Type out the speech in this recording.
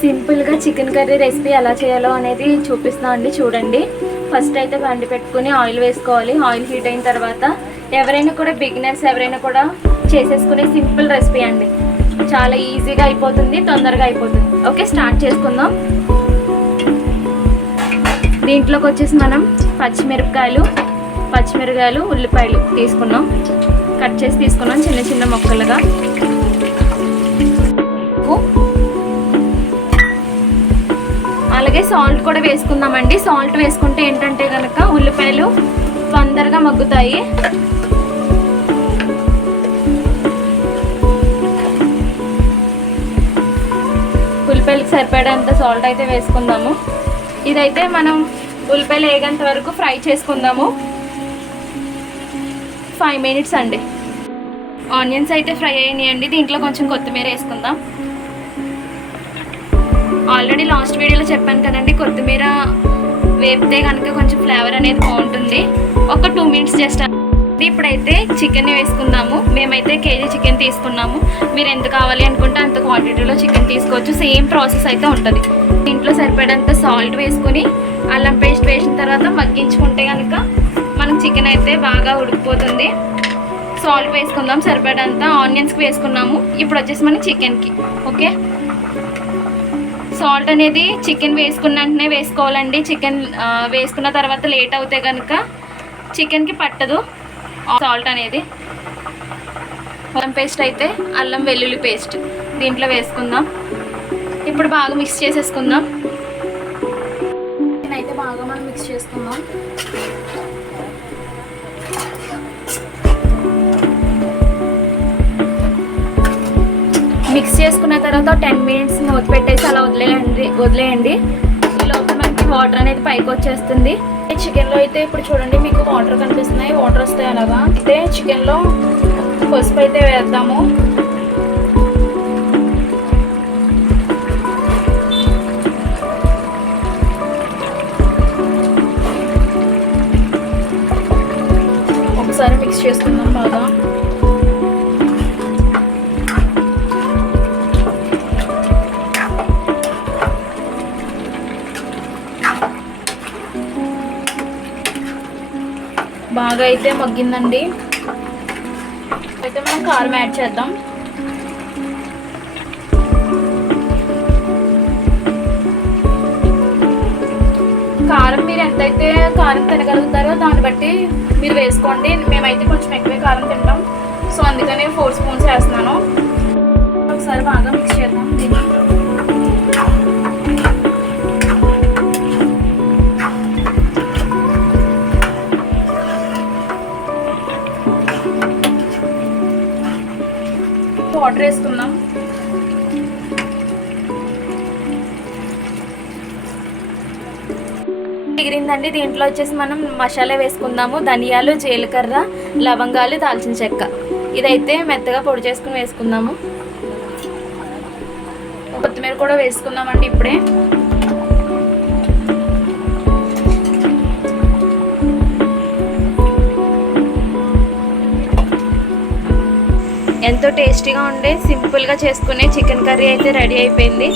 సింపుల్గా chicken curry recipe ఎలా చేయాలో అనేది చూపిస్తాను అండి. చూడండి, ఫస్ట్ అయితే బండి పెట్టుకుని ఆయిల్ వేసుకోవాలి. ఆయిల్ హీట్ అయిన తర్వాత ఎవరైనా కూడా బిగినర్స్ ఎవరైనా కూడా చేసేసుకునే సింపుల్ రెసిపీ అండి. చాలా ఈజీగా అయిపోతుంది, తొందరగా అయిపోతుంది. ఓకే, స్టార్ట్ చేసుకుందాం. దీంట్లోకి వచ్చేసి మనం పచ్చిమిరపకాయలు, ఉల్లిపాయలు కట్ చేసి తీసుకున్నాం చిన్న చిన్న ముక్కలుగా. అలాగే సాల్ట్ కూడా వేసుకుందామండి. సాల్ట్ వేసుకుంటే ఏంటంటే కనుక ఉల్లిపాయలు తొందరగా మగ్గుతాయి. ఉల్లిపాయలకు సరిపడేంత సాల్ట్ అయితే వేసుకుందాము. ఇదైతే మనం ఉల్లిపాయలు వేగేంత వరకు ఫ్రై చేసుకుందాము. 5 minutes అండి. ఆనియన్స్ అయితే ఫ్రై అయినాయండి. దీంట్లో కొంచెం కొత్తిమీర వేసుకుందాం. ఆల్రెడీ లాస్ట్ వీడియోలో చెప్పాను కదండి, కొత్తిమీర వేపితే కనుక కొంచెం ఫ్లేవర్ అనేది బాగుంటుంది. ఒక 2 minutes జస్ట్. ఇప్పుడైతే చికెన్ వేసుకుందాము. మేమైతే కేజీ చికెన్ తీసుకున్నాము. మీరు ఎంత కావాలి అనుకుంటే అంత క్వాంటిటీలో చికెన్ తీసుకోవచ్చు. సేమ్ ప్రాసెస్ అయితే ఉంటుంది. దీంట్లో సరిపడేంత సాల్ట్ వేసుకుని అల్లం పేస్ట్ వేసిన తర్వాత మగ్గించుకుంటే కనుక మనకు చికెన్ అయితే బాగా ఉడికిపోతుంది. సాల్ట్ వేసుకుందాం సరిపడంత. ఆనియన్స్కి వేసుకున్నాము. ఇప్పుడు వచ్చేసి మనం చికెన్కి. ఓకే, సాల్ట్ అనేది చికెన్ వేసుకున్న వెంటనే వేసుకోవాలండి. చికెన్ వేసుకున్న తర్వాత లేట్ అవుతే కనుక చికెన్కి పట్టదు సాల్ట్ అనేది. అల్లం పేస్ట్ అయితే అల్లం వెల్లుల్లి పేస్ట్ దీంట్లో వేసుకుందాం. ఇప్పుడు బాగా మిక్స్ చేసేసుకుందాం. అయితే బాగా మనం మిక్స్ చేసుకుందాం. మిక్స్ చేసుకున్న తర్వాత 10 minutes మూత పెట్టేసి అలా వదిలేయండి. ఈ లోపల మనకి వాటర్ అనేది పైకి వచ్చేస్తుంది. చికెన్లో అయితే ఇప్పుడు చూడండి, మీకు వాటర్ కనిపిస్తున్నాయి. వాటర్ వస్తాయి అలాగా. అయితే చికెన్లో పసుపు అయితే వేద్దాము. ఒకసారి మిక్స్ చేసుకుందాం బాగా. బాగా అయితే మగ్గిందండి. అయితే మనం కారం యాడ్ చేద్దాం. కారం మీరు ఎంతైతే కారం తినగలుగుతారో దాన్ని బట్టి మీరు వేసుకోండి. మేమైతే కొంచెం ఎక్కువే కారం తింటాం, సో అందుకని 4 spoons వేస్తున్నాను. ఒకసారి బాగా మిక్స్ చేద్దాం. వాటర్ వేసుకుందాం. ఎగిరిందండి. దీంట్లో వచ్చేసి మనం మసాలా వేసుకుందాము. ధనియాలు, జీలకర్ర, లవంగాలు, దాల్చిన చెక్క. ఇదైతే మెత్తగా పొడి చేసుకుని వేసుకుందాము. కొత్తిమీర కూడా వేసుకుందామండి ఇప్పుడే. ఎంతో టేస్టీగా ఉండే సింపుల్గా చేసుకునే చికెన్ కర్రీ అయితే రెడీ అయిపోయింది.